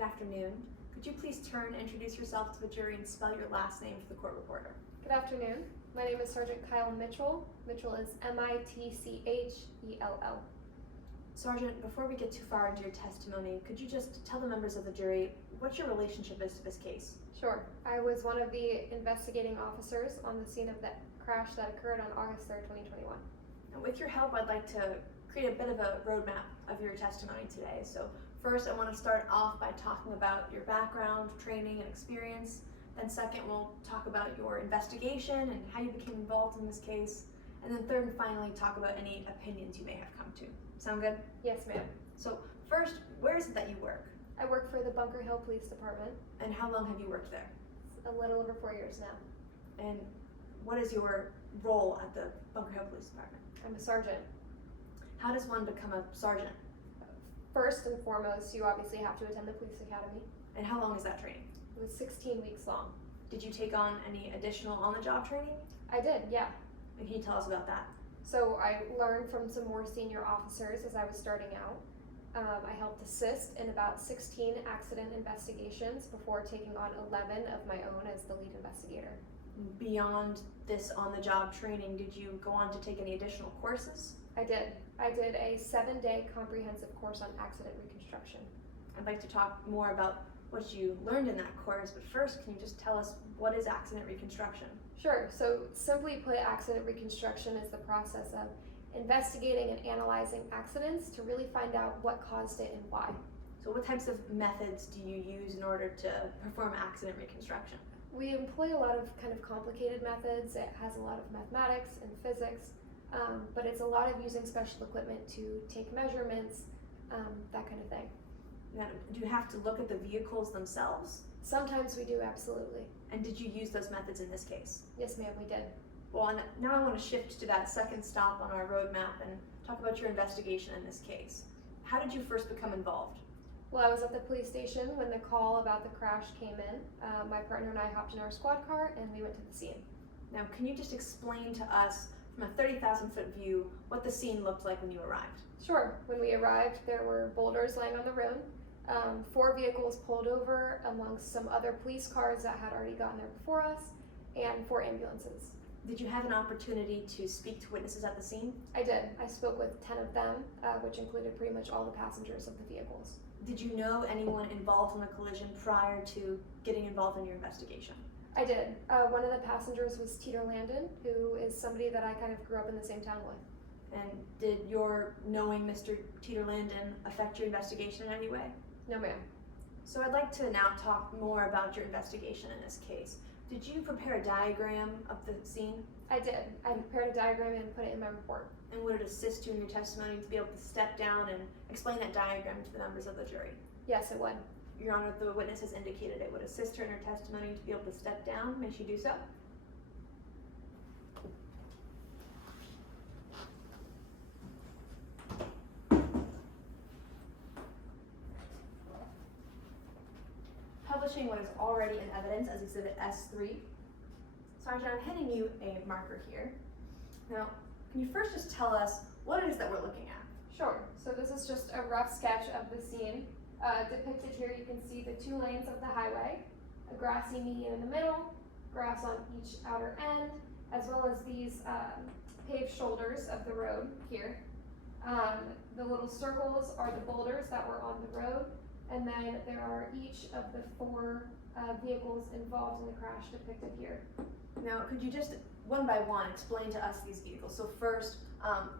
Good afternoon. Could you please turn and introduce yourself to the jury and spell your last name for the court reporter? Good afternoon. My name is Sergeant Kyle Mitchell. Mitchell is Mitchell. Sergeant, before we get too far into your testimony, could you just tell the members of the jury what your relationship is to this case? Sure. I was one of the investigating officers on the scene of that crash that occurred on August 3rd, 2021. And with your help, I'd like to create a bit of a roadmap of your testimony today. So first, I want to start off by talking about your background, training, and experience. Then second, we'll talk about your investigation and how you became involved in this case. And then third and finally, talk about any opinions you may have come to. Sound good? Yes, ma'am. So first, where is it that you work? I work for the Bunker Hill Police Department. And how long have you worked there? It's a little over 4 years now. And what is your role at the Bunker Hill Police Department? I'm a sergeant. How does one become a sergeant? First and foremost, you obviously have to attend the police academy. And how long is that training? It was 16 weeks long. Did you take on any additional on-the-job training? I did, yeah. And can you tell us about that? So I learned from some more senior officers as I was starting out. I helped assist in about 16 accident investigations before taking on 11 of my own as the lead investigator. Beyond this on-the-job training, did you go on to take any additional courses? I did. I did a 7-day comprehensive course on accident reconstruction. I'd like to talk more about what you learned in that course, but first, can you just tell us what is accident reconstruction? Sure. So simply put, accident reconstruction is the process of investigating and analyzing accidents to really find out what caused it and why. So what types of methods do you use in order to perform accident reconstruction? We employ a lot of kind of complicated methods. It has a lot of mathematics and physics, but it's a lot of using special equipment to take measurements, that kind of thing. Now, do you have to look at the vehicles themselves? Sometimes we do, absolutely. And did you use those methods in this case? Yes, ma'am, we did. Well, and now I want to shift to that second stop on our roadmap and talk about your investigation in this case. How did you first become involved? Well, I was at the police station when the call about the crash came in. My partner and I hopped in our squad car and we went to the scene. Now, can you just explain to us from a 30,000-foot view what the scene looked like when you arrived? Sure. When we arrived, there were boulders laying on the road. 4 vehicles pulled over amongst some other police cars that had already gotten there before us, and 4 ambulances. Did you have an opportunity to speak to witnesses at the scene? I did. I spoke with 10 of them, which included pretty much all the passengers of the vehicles. Did you know anyone involved in the collision prior to getting involved in your investigation? I did. One of the passengers was Teeter Landon, who is somebody that I kind of grew up in the same town with. And did your knowing Mr. Teeter Landon affect your investigation in any way? No, ma'am. So I'd like to now talk more about your investigation in this case. Did you prepare a diagram of the scene? I did. I prepared a diagram and put it in my report. And would it assist you in your testimony to be able to step down and explain that diagram to the members of the jury? Yes, it would. Your Honor, the witness has indicated it would assist her in her testimony to be able to step down. May she do so? Publishing what is already in evidence as Exhibit S3. Sergeant, I'm handing you a marker here. Now, can you first just tell us what it is that we're looking at? Sure. So this is just a rough sketch of the scene. Depicted here, you can see the 2 lanes of the highway, a grassy median in the middle, grass on each outer end, as well as these paved shoulders of the road here. The little circles are the boulders that were on the road, and then there are each of the 4 vehicles involved in the crash depicted here. Now, could you just one by one explain to us these vehicles? So first,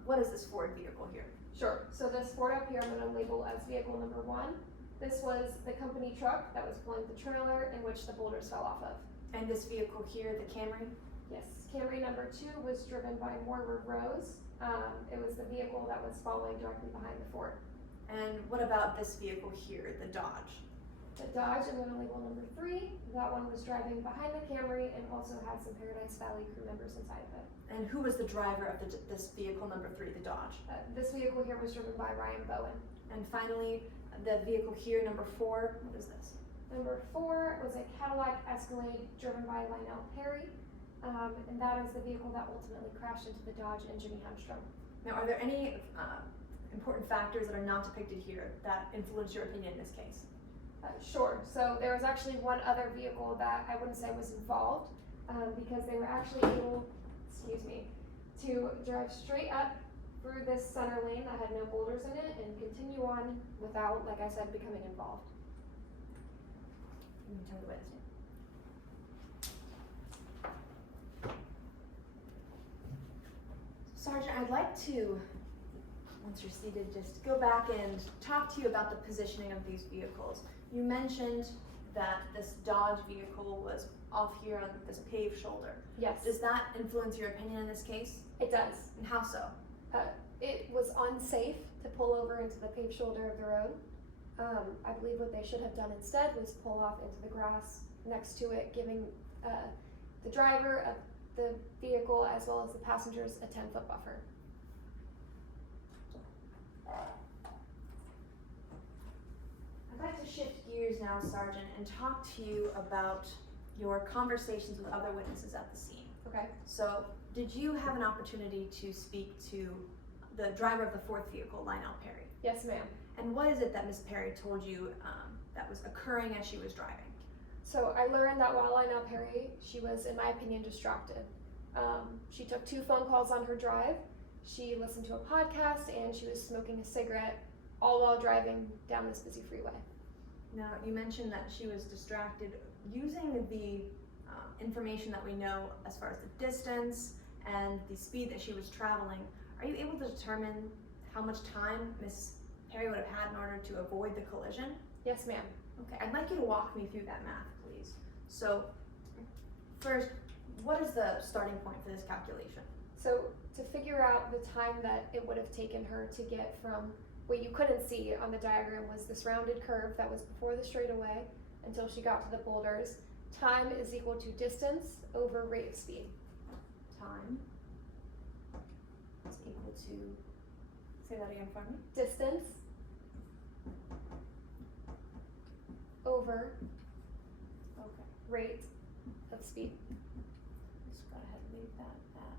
what is this Ford vehicle here? Sure. So this Ford up here I'm going to label as vehicle number 1. This was the company truck that was pulling the trailer in which the boulders fell off of. And this vehicle here, the Camry? Yes. Camry number 2 was driven by Mortimer Rose. It was the vehicle that was following directly behind the Ford. And what about this vehicle here, the Dodge? The Dodge, I'm going to label number 3. That one was driving behind the Camry and also had some Paradise Valley crew members inside of it. And who was the driver of this vehicle number 3, the Dodge? This vehicle here was driven by Ryan Bowen. And finally, the vehicle here, number 4, what is this? Number 4 was a Cadillac Escalade driven by Lionel Perry. And that is the vehicle that ultimately crashed into the Dodge and Jimmy Hemstrom. Now, are there any important factors that are not depicted here that influence your opinion in this case? Sure. So there was actually one other vehicle that I wouldn't say was involved, because they were actually able, to drive straight up through this center lane that had no boulders in it and continue on without, like I said, becoming involved. You can tell me what it is. Sergeant, I'd like to, once you're seated, just go back and talk to you about the positioning of these vehicles. You mentioned that this Dodge vehicle was off here on this paved shoulder. Yes. Does that influence your opinion in this case? It does. And how so? It was unsafe to pull over into the paved shoulder of the road. I believe what they should have done instead was pull off into the grass next to it, giving the driver of the vehicle as well as the passengers a 10-foot buffer. I'd like to shift gears now, Sergeant, and talk to you about your conversations with other witnesses at the scene. Okay. So, did you have an opportunity to speak to the driver of the fourth vehicle, Lionel Perry? Yes, ma'am. And what is it that Miss Perry told you that was occurring as she was driving? So I learned that while Lionel Perry, she was, in my opinion, distracted. She took 2 phone calls on her drive. She listened to a podcast and she was smoking a cigarette, all while driving down this busy freeway. Now, you mentioned that she was distracted. Using the information that we know as far as the distance and the speed that she was traveling, are you able to determine how much time Miss Perry would have had in order to avoid the collision? Yes, ma'am. Okay, I'd like you to walk me through that math, please. So, first, what is the starting point for this calculation? So to figure out the time that it would have taken her to get from what you couldn't see on the diagram was this rounded curve that was before the straightaway until she got to the boulders. Time is equal to distance over rate of speed. Time is equal to, say that again for me. Distance over Okay, rate of speed. let's go ahead and leave that at.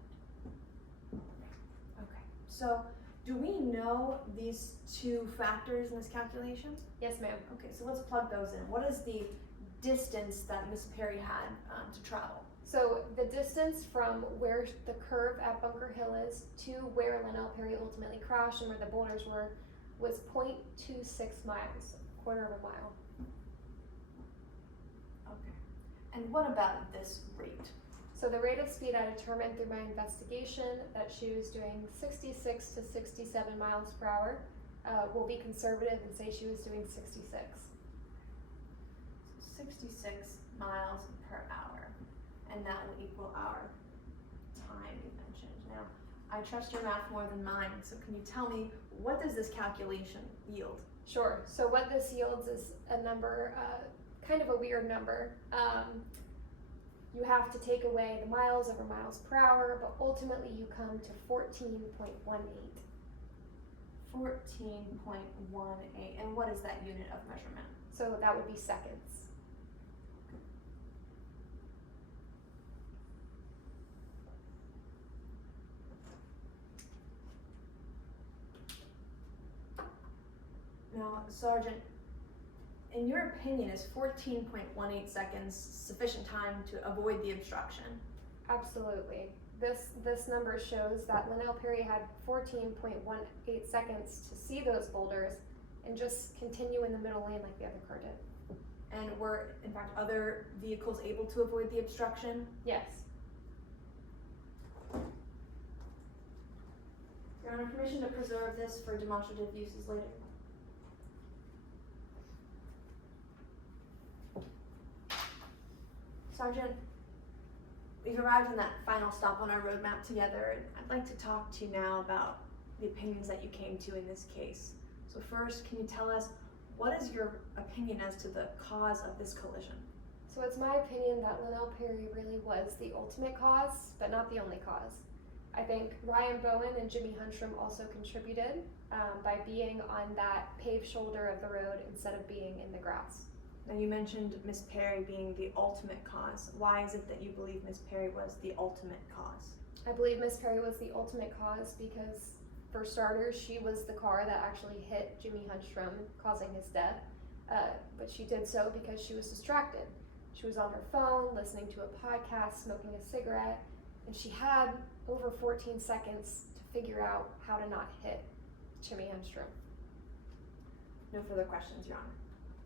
Okay, so do we know these 2 factors in this calculation? Yes, ma'am. Okay, so let's plug those in. What is the distance that Miss Perry had to travel? So the distance from where the curve at Bunker Hill is to where Lionel Perry ultimately crashed and where the boulders were was 0.26 miles, a quarter of a mile. Okay, and what about this rate? So the rate of speed I determined through my investigation that she was doing 66 to 67 miles per hour. We'll be conservative and say she was doing 66. 66 miles per hour, and that will equal our time you mentioned. Now, I trust your math more than mine, so can you tell me, what does this calculation yield? Sure. So what this yields is a number, kind of a weird number. You have to take away the miles over miles per hour, but ultimately you come to 14.18. 14.18, and what is that unit of measurement? So that would be seconds. Now, Sergeant, in your opinion, is 14.18 seconds sufficient time to avoid the obstruction? Absolutely. This number shows that Lionel Perry had 14.18 seconds to see those boulders and just continue in the middle lane like the other car did. And were, in fact, other vehicles able to avoid the obstruction? Yes. Your Honor, permission to preserve this for demonstrative uses later. Sergeant, we've arrived in that final stop on our roadmap together, and I'd like to talk to you now about the opinions that you came to in this case. So first, can you tell us, what is your opinion as to the cause of this collision? So it's my opinion that Lionel Perry really was the ultimate cause, but not the only cause. I think Ryan Bowen and Jimmy Hunstrom also contributed by being on that paved shoulder of the road instead of being in the grass. Now you mentioned Miss Perry being the ultimate cause. Why is it that you believe Miss Perry was the ultimate cause? I believe Miss Perry was the ultimate cause because, for starters, she was the car that actually hit Jimmy Hunstrom, causing his death. But she did so because she was distracted. She was on her phone, listening to a podcast, smoking a cigarette, and she had over 14 seconds to figure out how to not hit Chimmy Henstrom. No further questions, Your Honor.